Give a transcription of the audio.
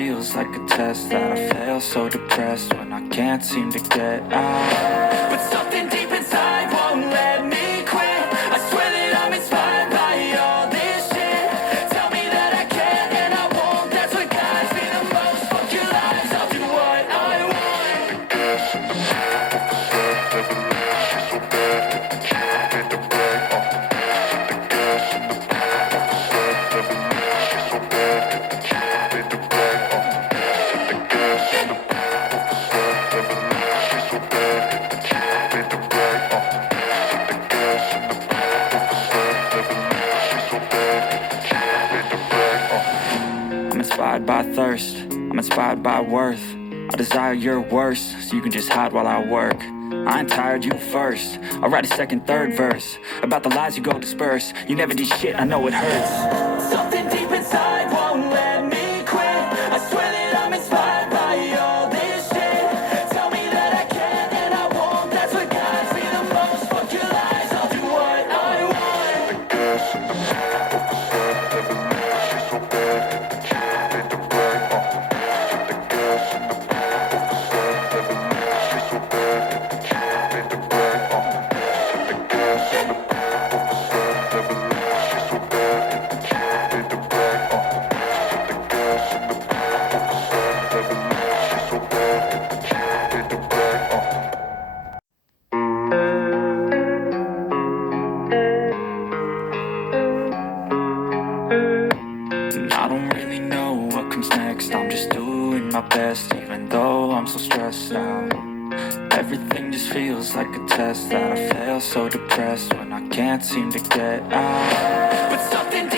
feels like a test that I fail, so depressed when I can't seem to get out. But something deep inside won't let me quit. I swear that I'm inspired by all this shit. Tell me that I can and I won't. That's what guides me the most. Fuck your lies, I'll do what I want. The gas in the back of the set, never leave. She's so bad, hit the key, hit the brake. The gas in the back of the set, never leave. She's so bad, hit the key, hit the brake. The gas in the back of the set, never leave. She's so bad, hit the key, hit the brake. The gas in the back of the set, never leave. She's so bad, hit the key, hit the brake. I'm inspired by thirst, I'm inspired by worth. I desire your worst, so you can just hide while I work. I ain't tired, you first. I'll write a second, third verse about the lies you go disperse. You never did shit, I know it hurts. Something deep inside won't let me quit. I swear that I'm inspired by all this shit. Tell me that I can and I won't. That's what guides me the most. Fuck your lies, I'll do what I want. The gas in the back of the set, never leave. She's so bad, hit the key, hit the brake. The gas in the back of the set, never leave. She's so bad, hit the key, hit the brake. The gas in the back of the set, never leave. She's so bad, hit the key, hit the brake. The gas in the back of the set, never leave. She's so bad, hit the key, hit the brake. I don't really know what comes next. I'm just doing my best, even though I'm so stressed out. Everything just feels like a test that I fail, so depressed when I can't seem to get out. But something